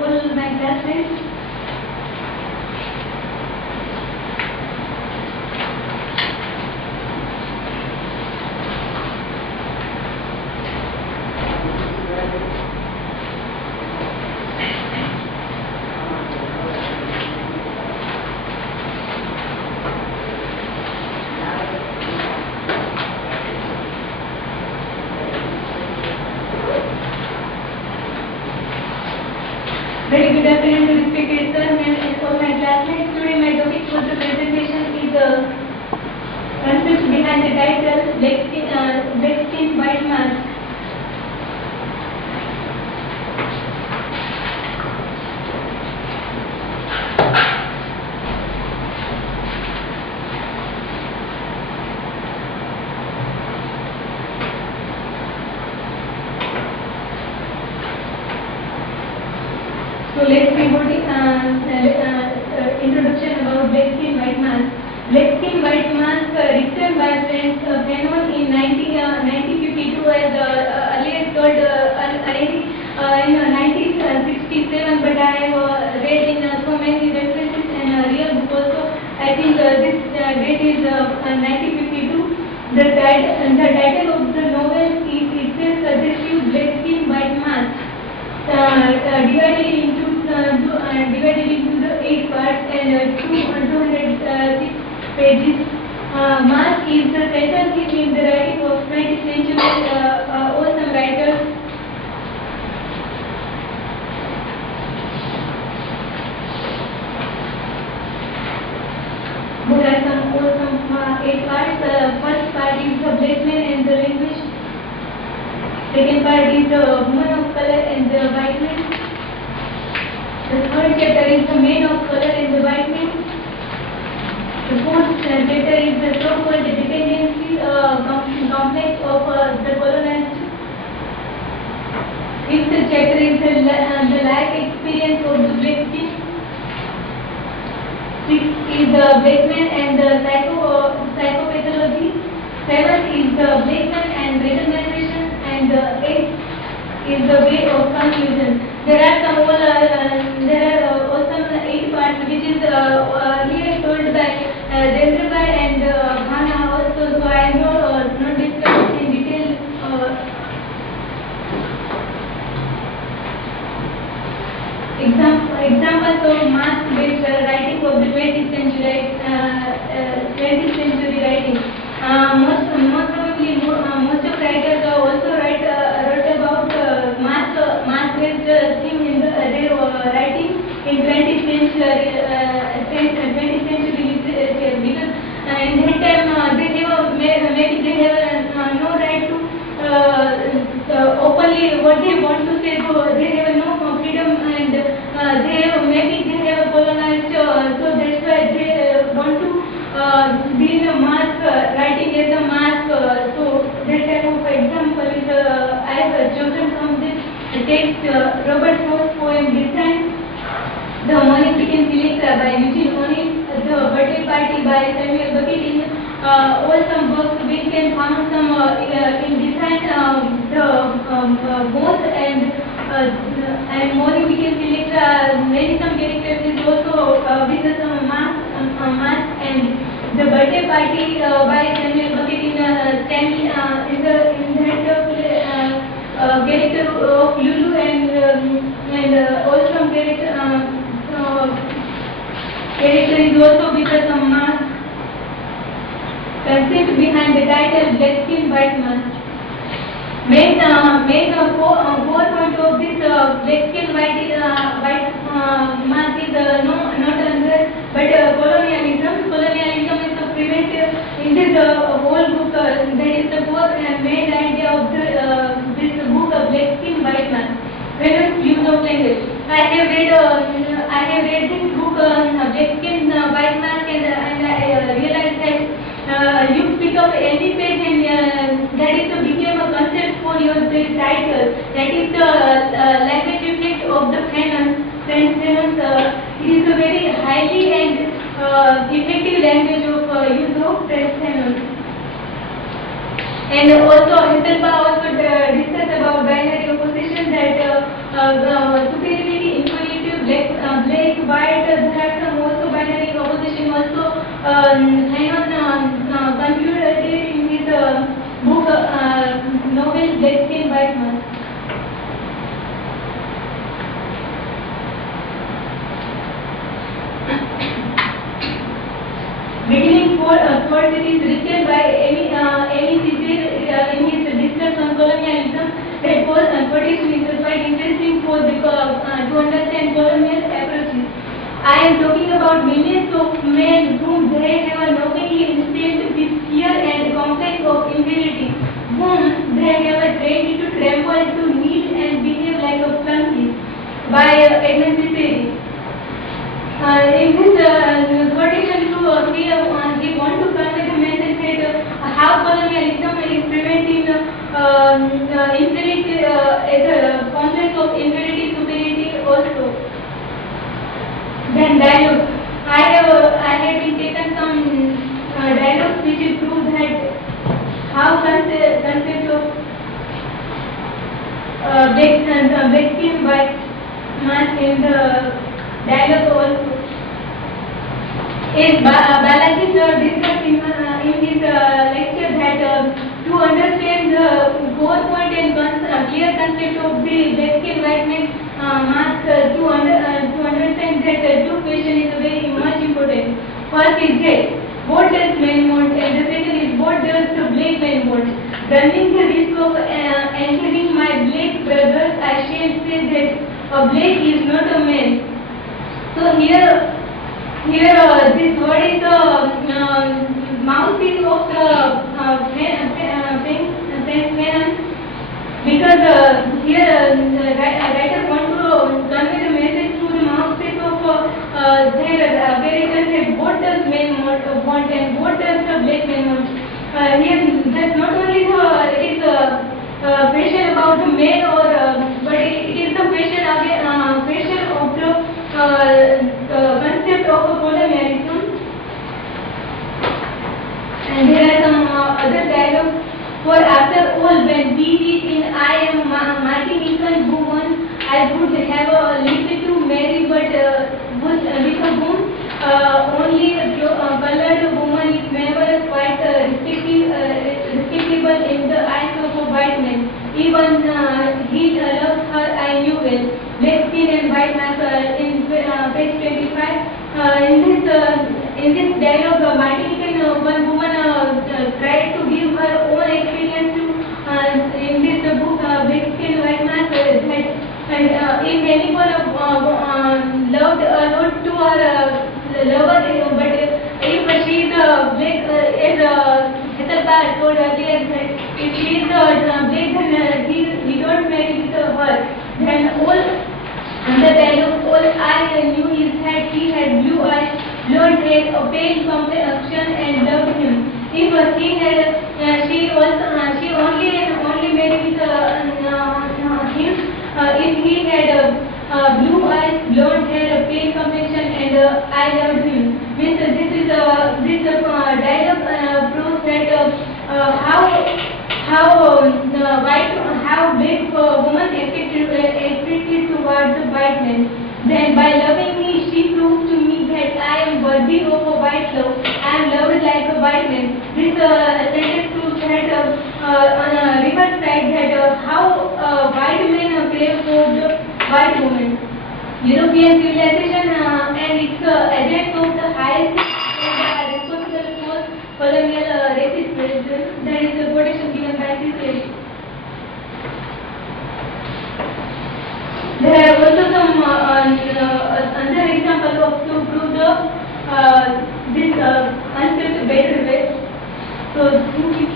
all my classmates. Very good afternoon to respected sir and all my classmates. Today my topic for the presentation is concept behind the title Black Skin White Mask. So let's see what introduction about black skin white mask. Black skin white mask written by French Fanon in 1952 as earlier told in 1967, but I have read in so many references and real book also. I think this date is 1952. The title of the novel is itself suggestive black skin white mask. Divided into the 8 parts and 206 pages. Mask is the title in the writing of 20th century awesome writers. There are some awesome 8 parts. First part is the black man and the language. Second part is the woman of color and the white man. The third chapter is the man of color and the white man. The fourth chapter is the so-called dependency complex of the colonized. Fifth chapter is the life experience of the black skin. Sixth is the black man and the psychopathology. Seventh is the black man and recognition. And eighth is the way of conclusion. There are also 8 parts which is earlier told by Dendrabai and Hana also. So I am not discussed in detail. Examples of mask-based writing of the 20th century writing. Most probably most of writers also wrote about mask-based thing in their writing in 20th century literature, because in that time they have maybe they have no right to openly what they want to say. So they have no freedom, and maybe they have colonized. So that's why they want to be in a mask, writing as a mask. So that type of example is I have chosen from this text. Robert Frost poem Design, The Morning Became Felix by Eugene O'Neill, The Birthday Party by Samuel Beckett. In all some books we can find some in Design, the both and Morning Became Felix. Many some characters is also with some mask and The Birthday Party by Samuel Beckett in Stanley in that character of Lulu and also character is also with some mask. Concept behind the title Black Skin White Mask. Main core point of this black skin white mask is not under but colonialism. Colonialism is to prevent in this whole book. That is the core main idea of this book, Black Skin White Mask. When use of language, I have read this book, Black Skin White Mask, and I realized that you pick up any page and that is became a concept for your title. That is the language effect of the French canons. It is a very highly and effective language of use of French canons. And also Hisselba also discussed about binary opposition, that superiority, inferiority concluded in his book novel Black Skin White Mask. Beginning for cities written by Amy Cecil in his discussion on colonialism, that quotation is quite interesting for to understand colonial approaches. I am talking about millions of men whom they have knowingly instilled with fear and complex of inferiority, whom they have trained to tremble, to kneel and behave like a flunkies by unnecessary. In this quotation, we want to convey the message that how colonialism is preventing inferiority as a complex of inferiority, superiority also. Then dialogue. I have been taken some dialogues which prove that how concept of black skin white mask in the dialogue also. Is Balaji discussed in his lecture that to understand the core point and clear concept of the black skin white mask, to understand that two questions is very much important. First is that what does man want, and the second is what does the black man want. Running the risk of entering my black brothers, I shall say that a black is not a man. So here this word is the mouthpiece of the phenomenon, because here writer want to convey the message through the mouthpiece of their very concept. What does men want and what does the black man want? Here that's not only it is a question about the men but it is the question again question of the concept of colonialism. And there are some other dialogues. For after all, when we read in I am Martin Lincoln, who once I would have lived to marry, but with whom only colored woman is never quite respectable in the eyes of a white man. Even he loves her, I knew well. Black skin and white mask in page 25. In this dialogue, Martin Lincoln, one woman tried to give her own experience to in this book, Black Skin White Mask, that if anyone loved a lot to her lover, but if she is black, as Hetalpa told earlier, that if she is black, then he don't marry with her. Then all the dialogue, all I knew is that he had blue eyes, blonde hair, a pale complexion, and loved him. If she had, she only married with him if he had blue eyes, blonde hair, a pale complexion, and I loved him. Means this dialogue proves that how black woman acted towards the white man. Then by loving me, she proves to me that I am worthy of a white love. I am loved like a white man. This sentence proves that on a reverse side that how white men crave for the white woman. European civilization and its agents of the highest are responsible for colonial racist prejudice. That is the quotation given by this lady. There are also some other examples of to prove the this concept better way. So thank you.